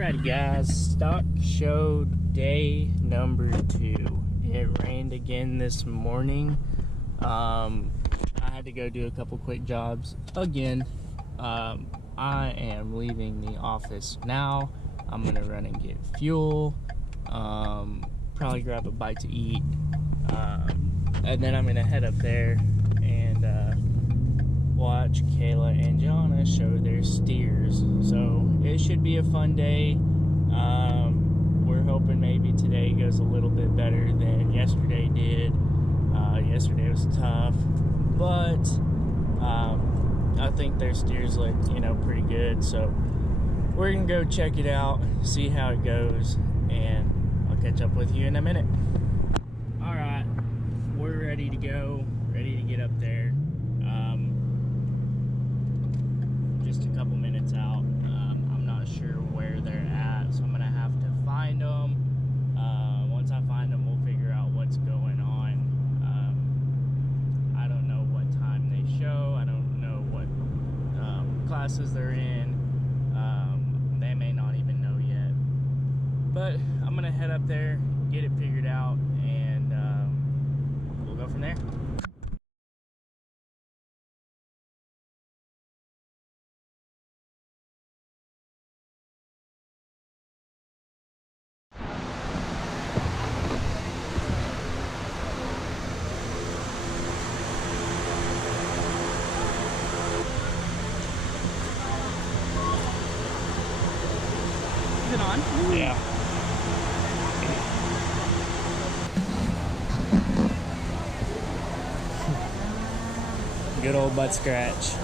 Alrighty guys, stock show day number 2. It rained again this morning. I had to go do a couple quick jobs again. I am leaving the office now. I'm gonna run and get fuel, probably grab a bite to eat, and then I'm gonna head up there and watch Kayla and Jonna show their steers. So it should be a fun day. We're hoping maybe today goes a little bit better than yesterday did. Yesterday was tough, but I think their steers look, pretty good. So we're gonna go check it out, see how it goes, and I'll catch up with you in a minute. All right, we're ready to go, ready to get up there. Just a couple minutes out. I'm not sure where they're at, so I'm gonna have to find them. Once I find them, we'll figure out what's going on. I don't know what time they show. I don't know what classes they're in. They may not even know yet. But I'm gonna head up there, get it figured out, and we'll go from there. Is it on? Yeah. Good old butt scratch.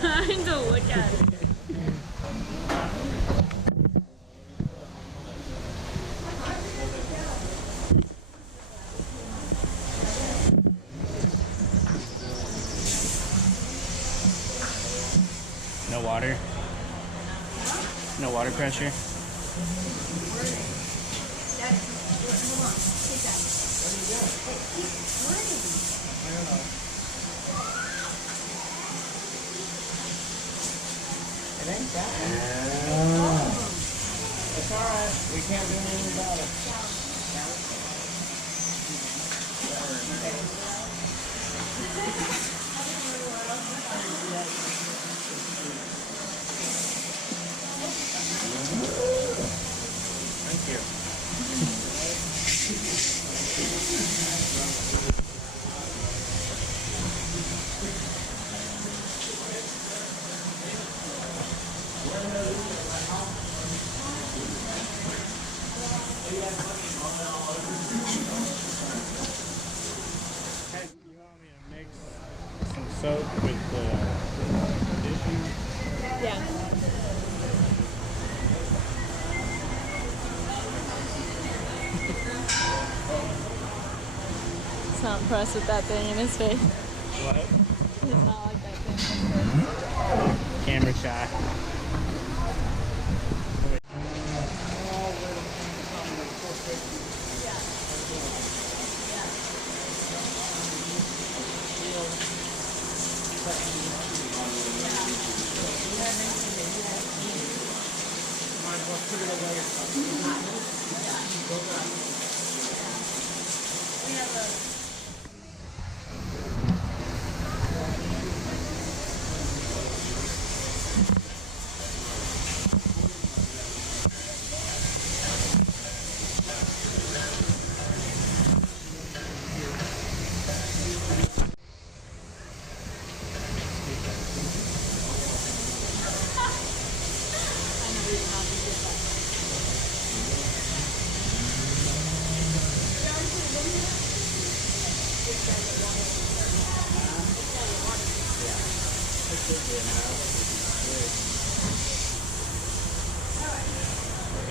Kind of look at it. No water? No water pressure? It ain't that. It's alright. We can't do anything about it. Thank you. You want me to mix some soap with the conditioner? Yeah. He's not impressed with that thing in his face. What? He's not like that thing in his face. Camera shy.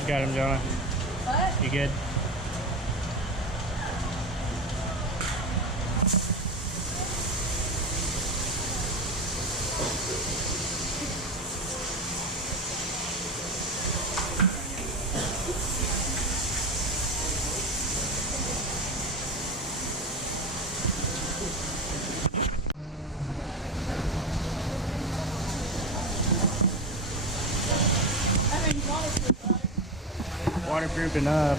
You got him, Jonna? What? You good? Waterproofing up.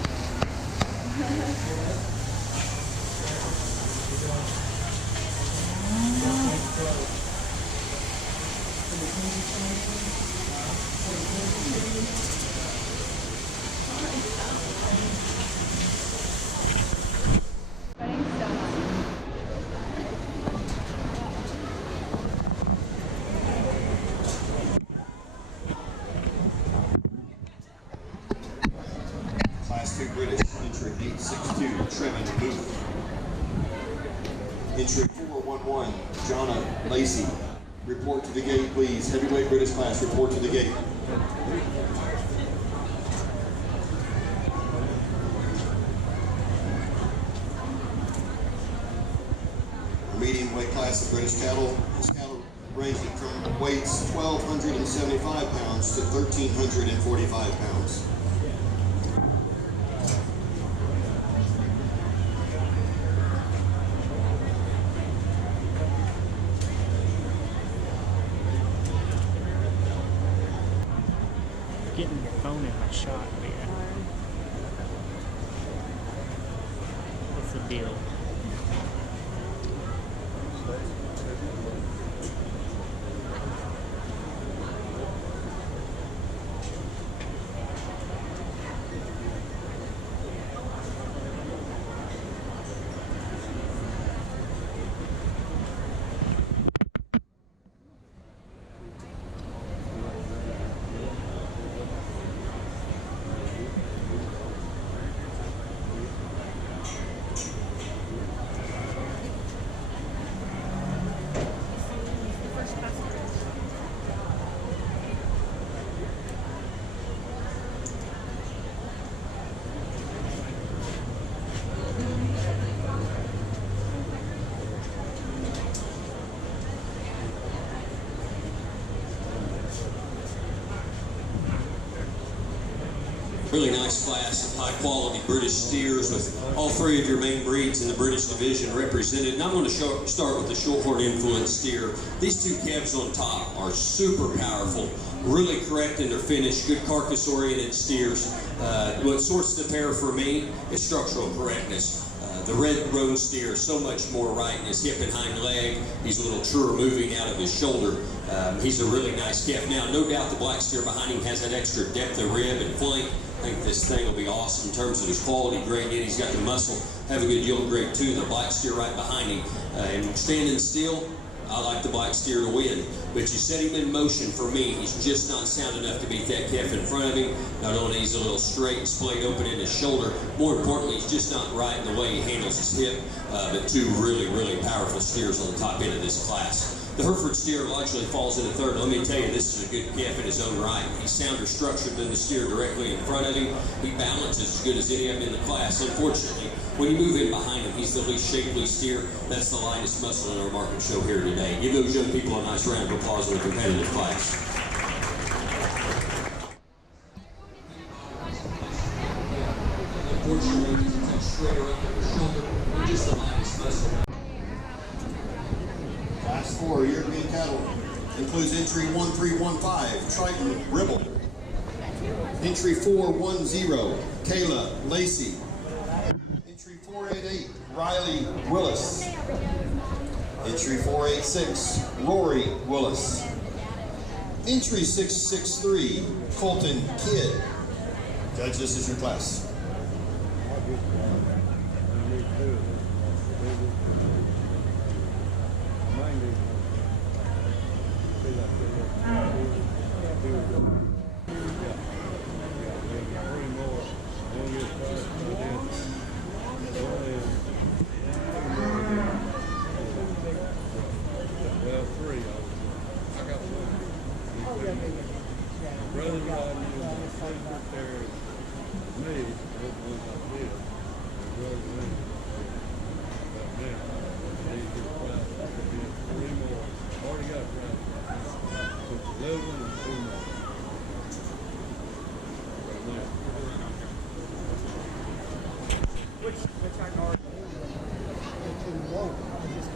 Class 2 British, entry 862, Trevin Booth. Entry 411, Jonna Lacey. Report to the gate, please. Heavyweight British class, report to the gate. Medium weight class of British cattle. This cattle ranging from weights 1,275 pounds to 1,345 pounds. Getting your phone in my shot, man. What's the deal? Really nice class of high quality British steers with all three of your main breeds in the British division represented. And I'm going to start with the Shorthorn Influence steer. These two calves on top are super powerful, really correct in their finish, good carcass oriented steers. What sorts the pair for me is structural correctness. The red roan steer, so much more right in his hip and hind leg. He's a little truer moving out of his shoulder. He's a really nice calf. Now, no doubt the black steer behind him has that extra depth of rib and flank. I think this thing will be awesome in terms of his quality grade. He's got the muscle, have a good yield grade too. The black steer right behind him. And standing still, I like the black steer to win. But you set him in motion for me. He's just not sound enough to beat that calf in front of him. Not only he's a little straight and splayed open in his shoulder, more importantly, he's just not right in the way he handles his hip. But two really, really powerful steers on the top end of this class. The Hereford steer largely falls into third. Let me tell you, this is a good calf in his own right. He's sounder structured than the steer directly in front of him. He balances as good as any of them in the class. Unfortunately, when you move in behind him, he's the least shapely steer. That's the lightest muscle in our market show here today. Give those young people a nice round of applause in a competitive class. Unfortunately, he's a touch straighter up in the shoulder. We're just the lightest muscle. Class 4 European cattle includes entry 1315, Triton Ribble. Entry 410, Kayla Lacey. Entry 488, Riley Willis. Entry 486, Rory Willis. Entry 663, Colton Kidd. Judge, this is your class. Which I know too low. I just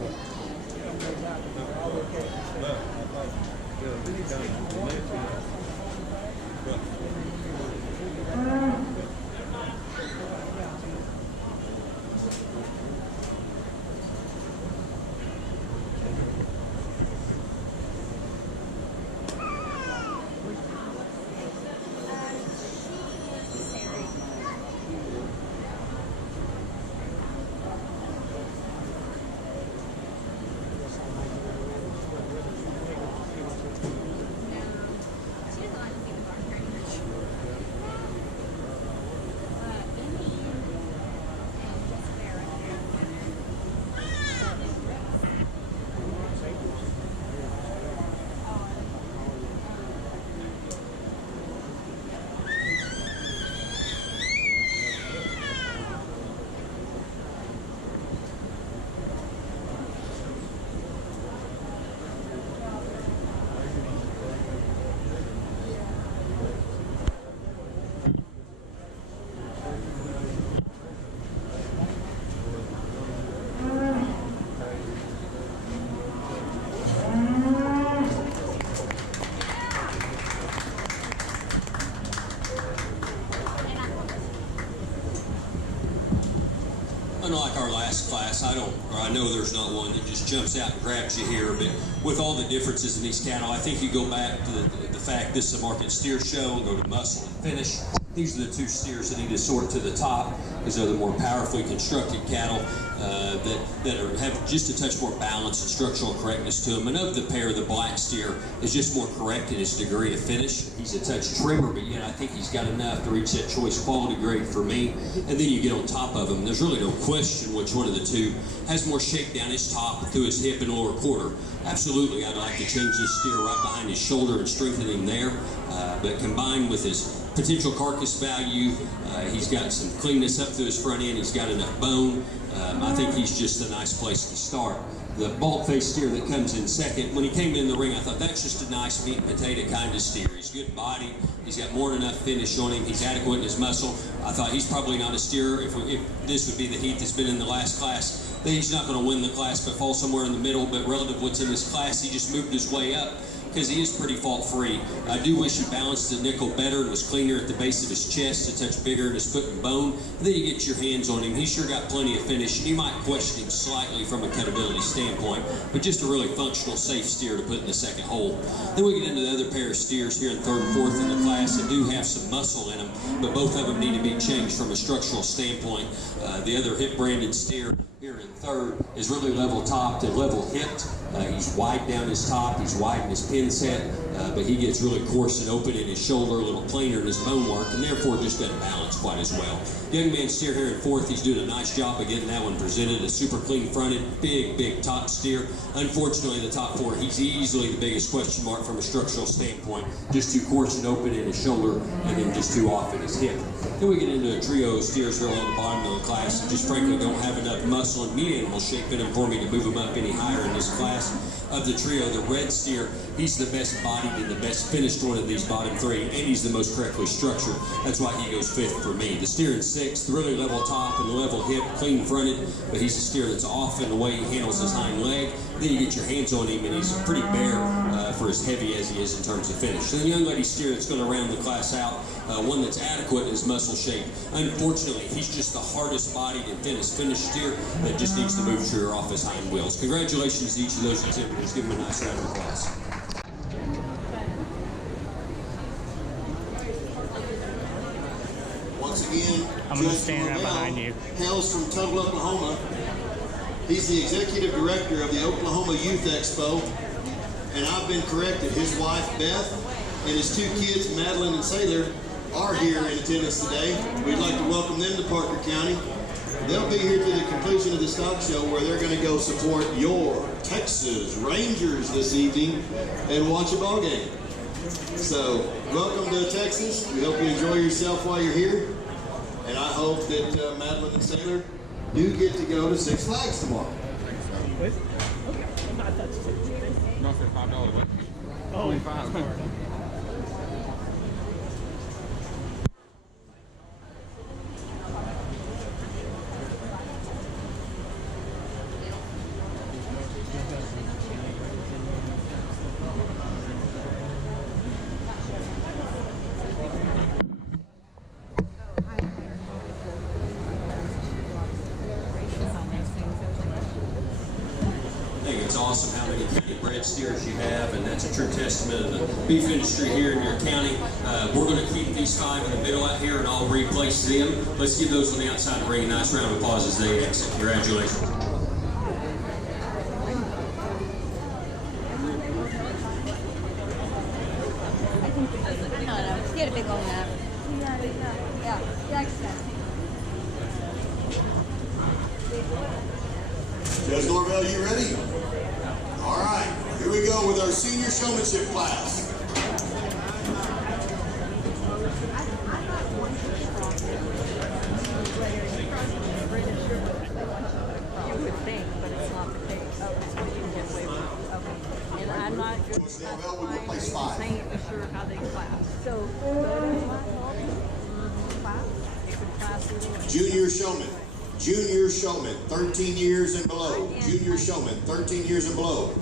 class, I know there's not one that just jumps out and grabs you here, but with all the differences in these cattle, I think you go back to the fact this is a market steer show and go to muscle and finish. These are the two steers that need to sort to the top, because they're the more powerfully constructed cattle that have just a touch more balance and structural correctness to them. And of the pair, the black steer is just more correct in his degree of finish. He's a touch trimmer, but yet I think he's got enough to reach that choice quality grade for me. And then you get on top of him, there's really no question which one of the two has more shape down his top through his hip and lower quarter. Absolutely, I'd like to change this steer right behind his shoulder and strengthen him there. But combined with his potential carcass value, he's got some cleanness up through his front end, he's got enough bone. I think he's just a nice place to start. The bald-faced steer that comes in second, when he came in the ring, I thought that's just a nice meat and potato kind of steer. He's good body, he's got more than enough finish on him, he's adequate in his muscle. I thought he's probably not a steer, if this would be the heat that's been in the last class, then he's not going to win the class but fall somewhere in the middle. But relative to what's in this class, he just moved his way up, because he is pretty fault-free. I do wish he balanced the nickel better and was cleaner at the base of his chest, a touch bigger in his foot and bone. And then you get your hands on him. He's sure got plenty of finish. You might question him slightly from a cutability standpoint, but just a really functional, safe steer to put in the second hole. Then we get into the other pair of steers here in third and fourth in the class that do have some muscle in them, but both of them need to be changed from a structural standpoint. The other hip-branded steer here in third is really level-topped and level-hipped. He's wide down his top, he's wide in his pin set, but he gets really coarse and open in his shoulder, a little plainer in his bone mark, and therefore just doesn't balance quite as well. Young man steer here in fourth, he's doing a nice job of getting that one presented. A super clean fronted, big top steer. Unfortunately, the top four, he's easily the biggest question mark from a structural standpoint. Just too coarse and open in his shoulder, and then just too off in his hip. Then we get into a trio of steers here on the bottom of the class that just frankly don't have enough muscle and meat animal shape in them for me to move them up any higher in this class. Of the trio, the red steer, he's the best bodied and the best finished one of these bottom three, and he's the most correctly structured. That's why he goes fifth for me. The steer in sixth, really level top and level hip, clean fronted, but he's a steer that's off in the way he handles his hind leg. Then you get your hands on him, and he's pretty bare for as heavy as he is in terms of finish. So the young lady steer that's going to round the class out, one that's adequate in his muscle shape. Unfortunately, he's just the hardest bodied and thinnest finished steer that just needs to move true off his hind wheels. Congratulations to each of those exhibitors. Give them a nice round of applause. Once again, I'm going to stand right behind you. Hails from Tulsa, Oklahoma. He's the executive director of the Oklahoma Youth Expo, and I've been corrected. His wife, Beth, and his two kids, Madeline and Sailor, are here in attendance today. We'd like to welcome them to Parker County. They'll be here to the conclusion of the stock show, where they're going to go support your Texas Rangers this evening and watch a ball game. So, welcome to Texas. We hope you enjoy yourself while you're here. And I hope that Madeline and Sailor do get to go to Six Flags tomorrow. No, for $5. Oh, $25. It's awesome how many bred steers you have, and that's a true testament of the beef industry here in your county. We're going to keep these five in the middle out here, and I'll replace them. Let's give those on the outside of the ring a nice round of applause as they exit. Congratulations. No, he had a big long nap. Yeah. Judge Norvell, you ready? All right, here we go with our senior showmanship class. You would think, but it's not the case. Okay. You can get away with it. Okay. And I'm not just Judge Norvell, we will place five. saying sure how they class. So, Junior showman. Junior showman, 13 years and below. Junior showman, 13 years and below.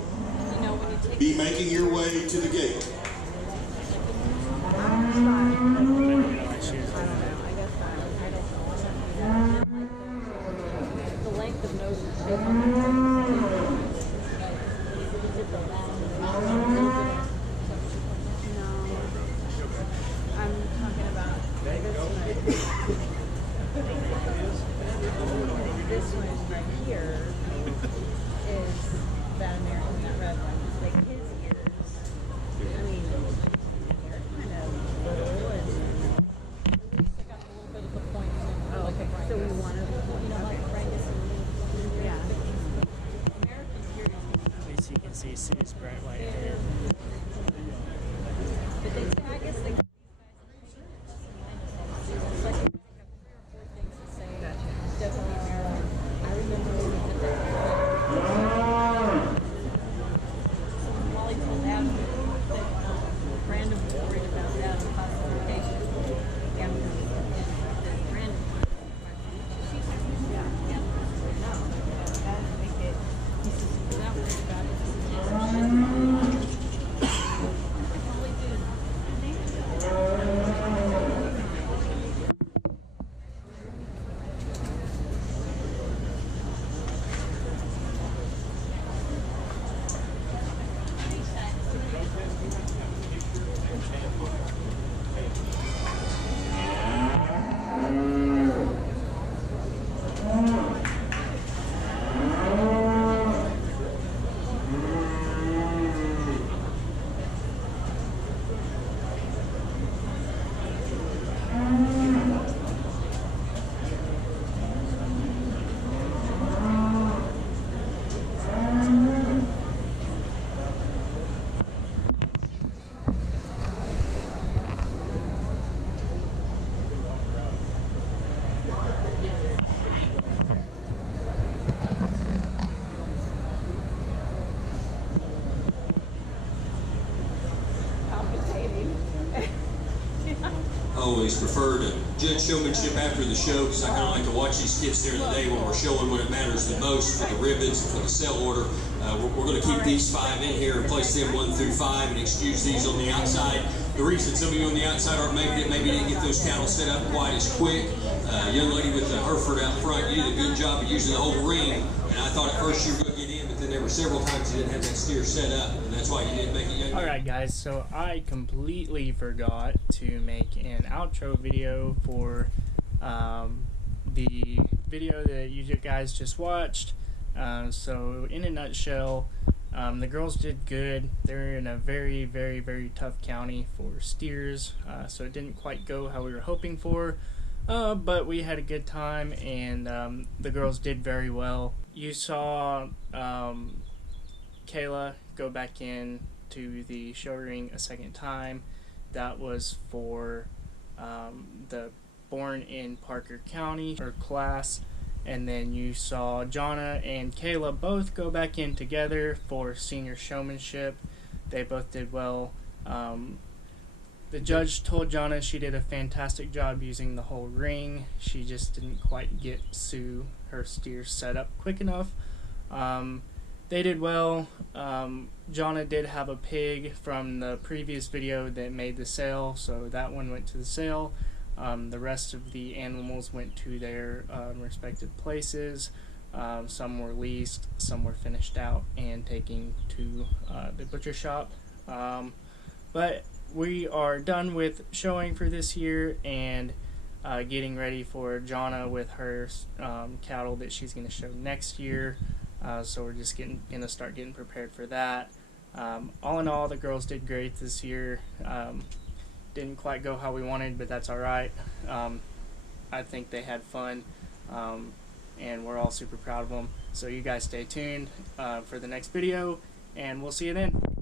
you know, when you take Be making your way to the gate. the length of noses. always prefer to judge showmanship after the show because I kind of like to watch these kids during the day when we're showing when it matters the most for the ribbons and for the sell order. We're going to keep these 5 in here and place them 1 through 5 and excuse these on the outside. The reason some of you on the outside aren't making it, maybe didn't get those cattle set up quite as quick. Young lady with the Hereford out front, you did a good job of using the whole ring. And I thought at first you were going to get in, but then there were several times you didn't have that steer set up, and that's why you didn't make it, young lady. Alright guys, so I completely forgot to make an outro video for the video that you guys just watched. So in a nutshell, the girls did good. They're in a very, very, very tough county for steers, so it didn't quite go how we were hoping for, but we had a good time, and the girls did very well. You saw Kayla go back in to the show ring a second time. That was for the Born in Parker County or class. And then you saw Jonna and Kayla both go back in together for senior showmanship. They both did well. The judge told Jonna she did a fantastic job using the whole ring. She just didn't quite get Sue, her steer, set up quick enough. They did well. Jonna did have a pig from the previous video that made the sale, so that one went to the sale. The rest of the animals went to their respective places. Some were leased, some were finished out and taken to the butcher shop. But we are done with showing for this year and getting ready for Jonna with her cattle that she's going to show next year. So we're just going to start getting prepared for that. All in all, the girls did great this year. Didn't quite go how we wanted, but that's alright. I think they had fun, and we're all super proud of them. So you guys stay tuned for the next video, and we'll see you then.